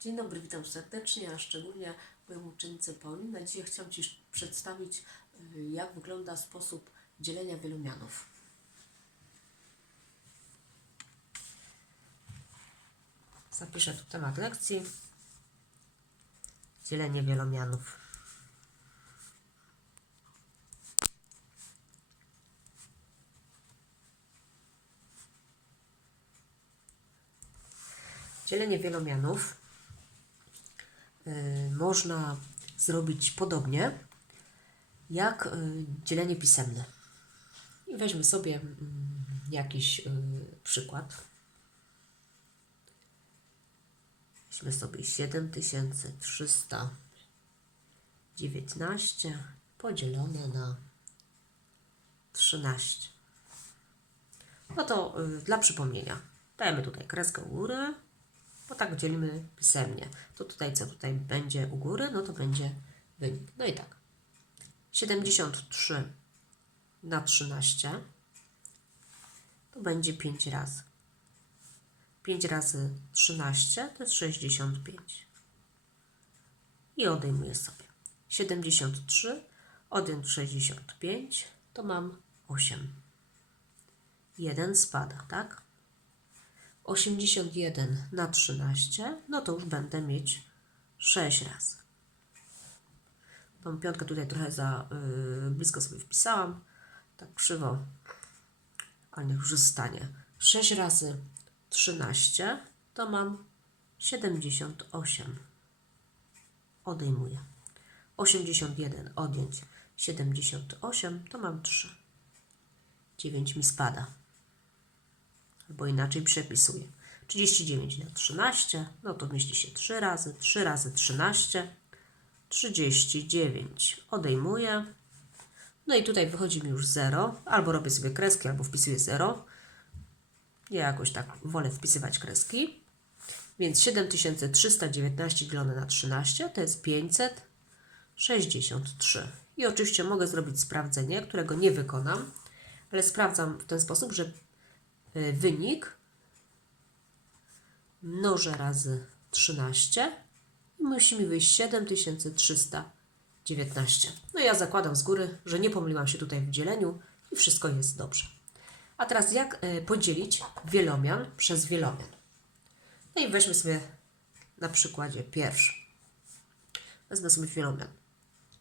Dzień dobry, witam serdecznie, a szczególnie moją uczennicę Paulinę. Dzisiaj chciałam Ci przedstawić, y, jak wygląda sposób dzielenia wielomianów. Zapiszę tu temat lekcji. Dzielenie wielomianów. Dzielenie wielomianów można zrobić podobnie jak y, dzielenie pisemne. I weźmy sobie mm, jakiś y, przykład. Weźmy sobie 7319 podzielone na 13. No to dla przypomnienia dajemy tutaj kreskę u góry, bo tak dzielimy pisemnie. To tutaj co tutaj będzie u góry, no to będzie wynik. No i tak. 73 na 13 to będzie 5 razy. 5 razy 13 to jest 65. I odejmuję sobie. 73 odjąć 65 to mam 8. 1 spada, tak? 81 na 13, no to już będę mieć 6 razy. Tą piątkę tutaj trochę za yy, blisko sobie wpisałam, tak krzywo, ale niech już zostanie. 6 razy 13 to mam 78. Odejmuję. 81 odjąć 78 to mam 3. 9 mi spada. Albo inaczej przepisuję. 39 na 13, no to mieści się 3 razy. 3 razy 13, 39. Odejmuję. No i tutaj wychodzi mi już 0. Albo robię sobie kreski, albo wpisuję 0. Ja jakoś tak wolę wpisywać kreski. Więc 7319 dzielone na 13 to jest 563. I oczywiście mogę zrobić sprawdzenie, którego nie wykonam, ale sprawdzam w ten sposób, że wynik mnożę razy 13 i musi mi wyjść 7319. No ja zakładam z góry, że nie pomyliłam się tutaj w dzieleniu i wszystko jest dobrze. A teraz jak y, podzielić wielomian przez wielomian? No i weźmy sobie na przykładzie pierwszy. Wezmę sobie wielomian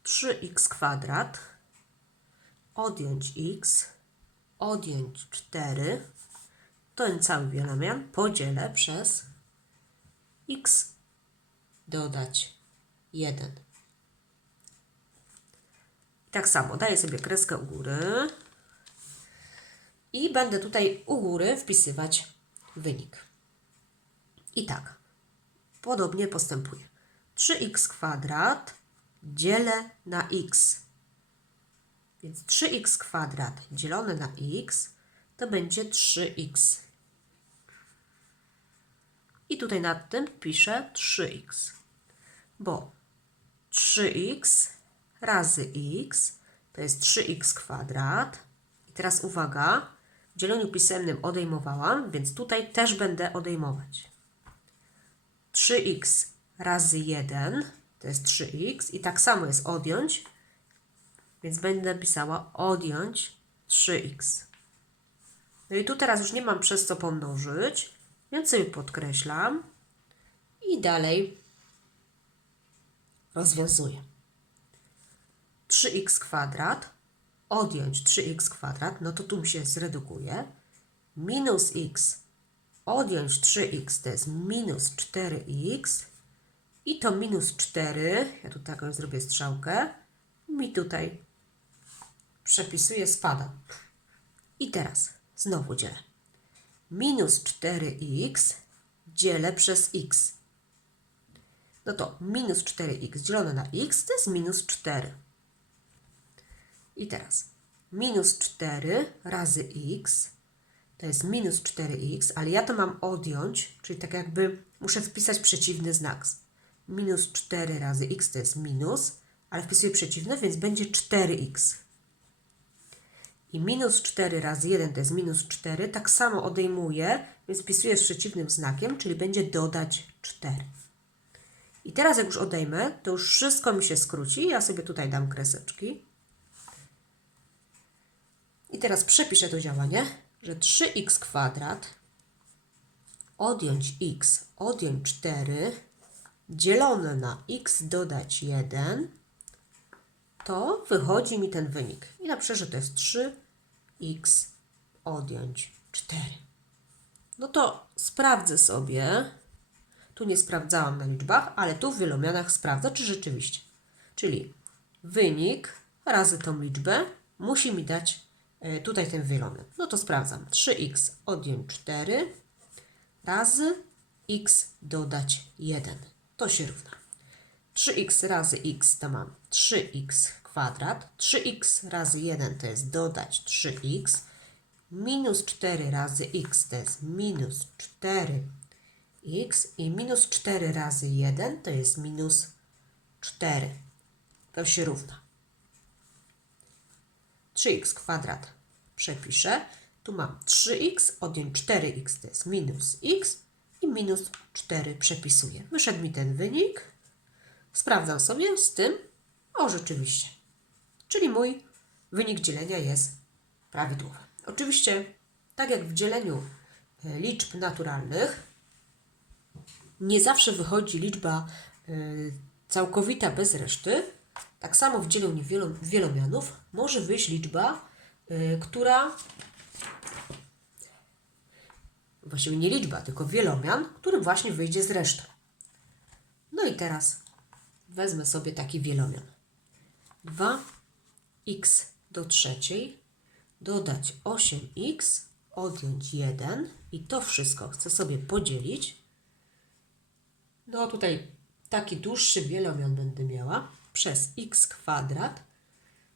3x kwadrat odjąć x odjąć 4 ten cały wielomian podzielę przez x dodać 1. Tak samo daję sobie kreskę u góry i będę tutaj u góry wpisywać wynik. I tak, podobnie postępuję. 3x kwadrat dzielę na x. Więc 3x kwadrat dzielone na x to będzie 3x. I tutaj nad tym piszę 3x, bo 3x razy x to jest 3x kwadrat. I teraz uwaga, w dzieleniu pisemnym odejmowałam, więc tutaj też będę odejmować. 3x razy 1 to jest 3x i tak samo jest odjąć, więc będę pisała odjąć 3x. No i tu teraz już nie mam przez co pomnożyć, więc sobie podkreślam i dalej rozwiązuję. 3x kwadrat odjąć 3x kwadrat, no to tu mi się zredukuje. Minus x odjąć 3x to jest minus 4x i to minus 4, ja tu taką zrobię strzałkę, mi tutaj przepisuję, spada. I teraz znowu dzielę. Minus 4x dzielę przez x. No to minus 4x dzielone na x to jest minus 4. I teraz minus 4 razy x to jest minus 4x, ale ja to mam odjąć, czyli tak jakby muszę wpisać przeciwny znak. Minus 4 razy x to jest minus, ale wpisuję przeciwny, więc będzie 4x. I minus 4 razy 1 to jest minus 4, tak samo odejmuję, więc wpisuję z przeciwnym znakiem, czyli będzie dodać 4. I teraz jak już odejmę, to już wszystko mi się skróci. Ja sobie tutaj dam kreseczki. I teraz przepiszę to działanie, że 3x kwadrat odjąć x, odjąć 4 dzielone na x dodać 1 to wychodzi mi ten wynik. I napiszę, że to jest 3x odjąć 4. No to sprawdzę sobie. Tu nie sprawdzałam na liczbach, ale tu w wielomianach sprawdzę, czy rzeczywiście. Czyli wynik razy tą liczbę musi mi dać e, tutaj ten wielomian. No to sprawdzam. 3x odjąć 4 razy x dodać 1. To się równa. 3x razy x to mam 3x kwadrat. 3x razy 1 to jest dodać 3x. Minus 4 razy x to jest minus 4x. I minus 4 razy 1 to jest minus 4. To się równa. 3x kwadrat przepiszę. Tu mam 3x, odjąć 4x to jest minus x i minus 4 przepisuję. Wyszedł mi ten wynik. Sprawdzam sobie z tym. O, rzeczywiście. Czyli mój wynik dzielenia jest prawidłowy. Oczywiście, tak jak w dzieleniu e, liczb naturalnych, nie zawsze wychodzi liczba e, całkowita bez reszty. Tak samo w dzieleniu wielo, wielomianów może wyjść liczba, e, która właściwie nie liczba, tylko wielomian, który właśnie wyjdzie z resztą. No i teraz wezmę sobie taki wielomian. 2x do trzeciej dodać 8x, odjąć 1 i to wszystko chcę sobie podzielić. No tutaj taki dłuższy wielomian będę miała przez x kwadrat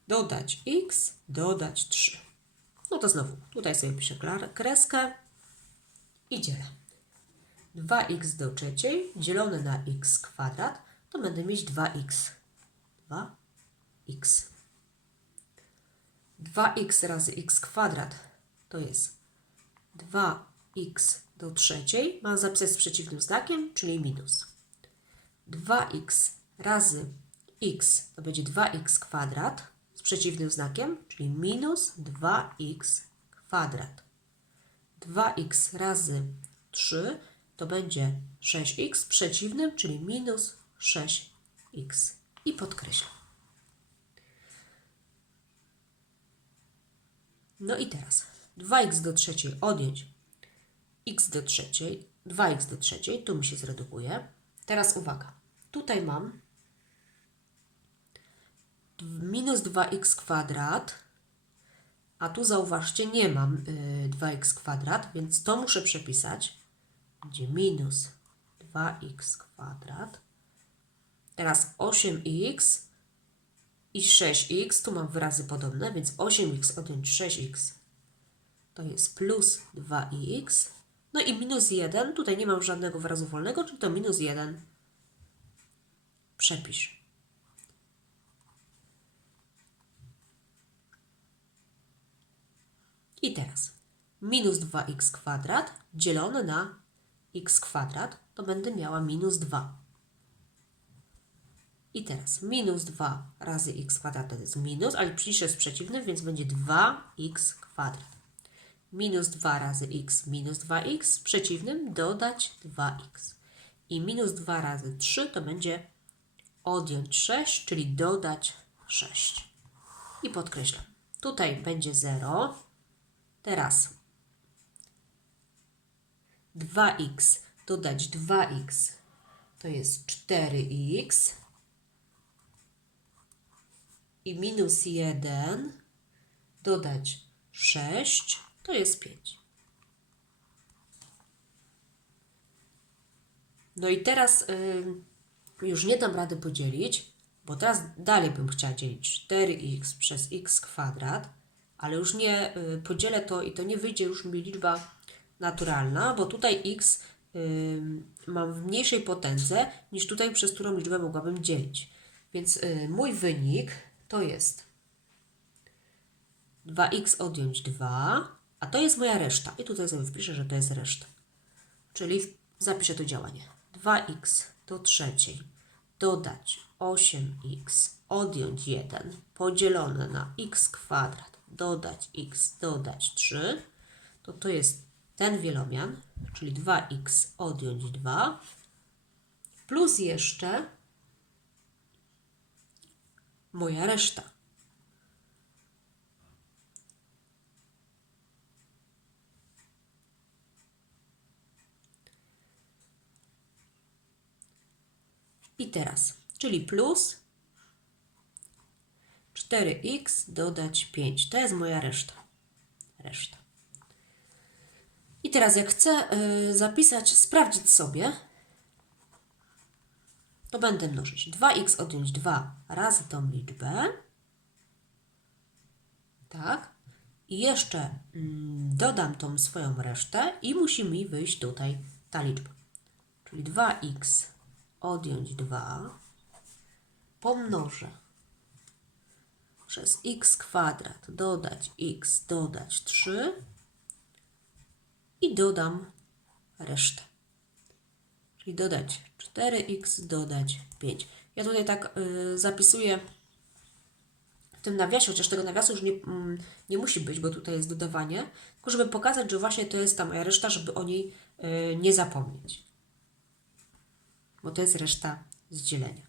dodać x, dodać 3. No to znowu tutaj sobie piszę kreskę i dzielę. 2x do trzeciej dzielone na x kwadrat to będę mieć 2x. 2x. 2x razy x kwadrat to jest 2x do trzeciej. Mam zapisać z przeciwnym znakiem, czyli minus. 2x razy x to będzie 2x kwadrat z przeciwnym znakiem, czyli minus 2x kwadrat. 2x razy 3 to będzie 6x z przeciwnym, czyli minus 6x. I podkreślam. No i teraz 2x do trzeciej odjąć x do trzeciej, 2x do trzeciej, tu mi się zredukuje. Teraz uwaga, tutaj mam minus 2x kwadrat, a tu zauważcie, nie mam y, 2x kwadrat, więc to muszę przepisać. Będzie minus 2x kwadrat. Teraz 8x i 6x, tu mam wyrazy podobne, więc 8x odjąć 6x to jest plus 2x. No i minus 1, tutaj nie mam żadnego wyrazu wolnego, czyli to minus 1 przepisz. I teraz minus 2x kwadrat dzielone na x kwadrat, to będę miała minus 2. I teraz minus 2 razy x kwadrat to jest minus, ale piszę z przeciwnym, więc będzie 2x kwadrat. Minus 2 razy x minus 2x z przeciwnym dodać 2x. I minus 2 razy 3 to będzie odjąć 6, czyli dodać 6. I podkreślam. Tutaj będzie 0. Teraz 2x dodać 2x to jest 4x i minus 1 dodać 6 to jest 5. No i teraz y, już nie dam rady podzielić, bo teraz dalej bym chciała dzielić 4x przez x kwadrat, ale już nie y, podzielę to i to nie wyjdzie już mi liczba naturalna, bo tutaj x y, mam w mniejszej potędze niż tutaj, przez którą liczbę mogłabym dzielić. Więc y, mój wynik to jest 2x odjąć 2, a to jest moja reszta. I tutaj sobie wpiszę, że to jest reszta. Czyli zapiszę to działanie. 2x do trzeciej dodać 8x, odjąć 1, podzielone na x kwadrat, dodać x, dodać 3, to to jest ten wielomian, czyli 2x odjąć 2, plus jeszcze moja reszta. I teraz, czyli plus 4x dodać 5. To jest moja reszta. Reszta. I teraz jak chcę y, zapisać, sprawdzić sobie, to będę mnożyć 2x odjąć 2 razy tą liczbę. Tak. I jeszcze mm, dodam tą swoją resztę i musi mi wyjść tutaj ta liczba. Czyli 2x odjąć 2 pomnożę przez x kwadrat dodać x dodać 3 i dodam resztę. Czyli dodać 4x dodać 5. Ja tutaj tak y, zapisuję w tym nawiasie, chociaż tego nawiasu już nie, mm, nie musi być, bo tutaj jest dodawanie, tylko żeby pokazać, że właśnie to jest ta moja reszta, żeby o niej y, nie zapomnieć. Bo to jest reszta z dzielenia.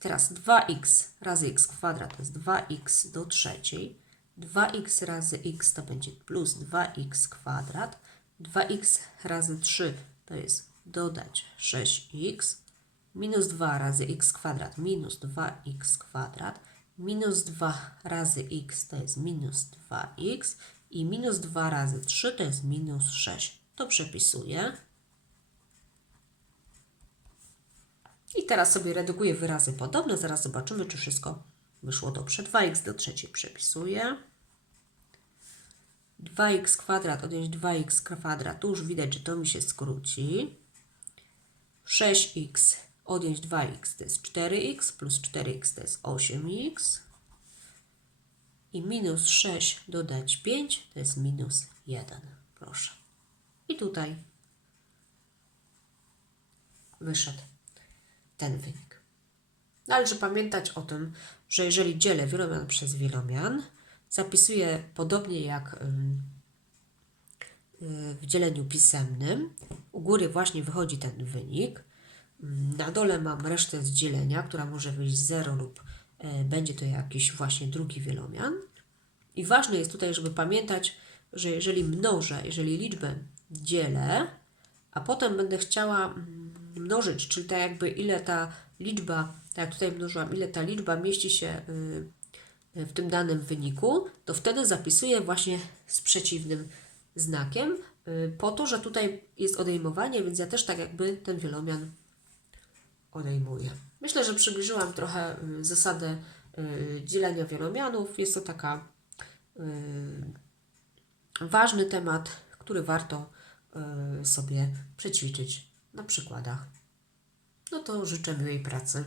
Teraz 2x razy x kwadrat to jest 2x do trzeciej. 2x razy x to będzie plus 2x kwadrat. 2x razy 3 to jest dodać 6x. Minus 2 razy x kwadrat minus 2x kwadrat. Minus 2 razy x to jest minus 2x. I minus 2 razy 3 to jest minus 6. To przepisuję. I teraz sobie redukuję wyrazy podobne. Zaraz zobaczymy, czy wszystko wyszło dobrze. 2x do trzeciej przepisuję. 2x kwadrat odjąć 2x kwadrat. Tu już widać, że to mi się skróci. 6x odjąć 2x to jest 4x, plus 4x to jest 8x. I minus 6 dodać 5 to jest minus 1. Proszę. I tutaj wyszedł ten wynik. Należy pamiętać o tym, że jeżeli dzielę wielomian przez wielomian, zapisuję podobnie jak ym, y, w dzieleniu pisemnym. U góry właśnie wychodzi ten wynik. Na dole mam resztę z dzielenia, która może wyjść 0 lub e, będzie to jakiś właśnie drugi wielomian. I ważne jest tutaj, żeby pamiętać, że jeżeli mnożę, jeżeli liczbę dzielę, a potem będę chciała mm, mnożyć, czyli tak jakby ile ta liczba, tak jak tutaj mnożyłam, ile ta liczba mieści się y, w tym danym wyniku, to wtedy zapisuję właśnie z przeciwnym znakiem, y, po to, że tutaj jest odejmowanie, więc ja też tak jakby ten wielomian odejmuję. Myślę, że przybliżyłam trochę y, zasadę y, dzielenia wielomianów. Jest to taka ważny temat, który warto sobie przećwiczyć na przykładach. No to życzę miłej pracy.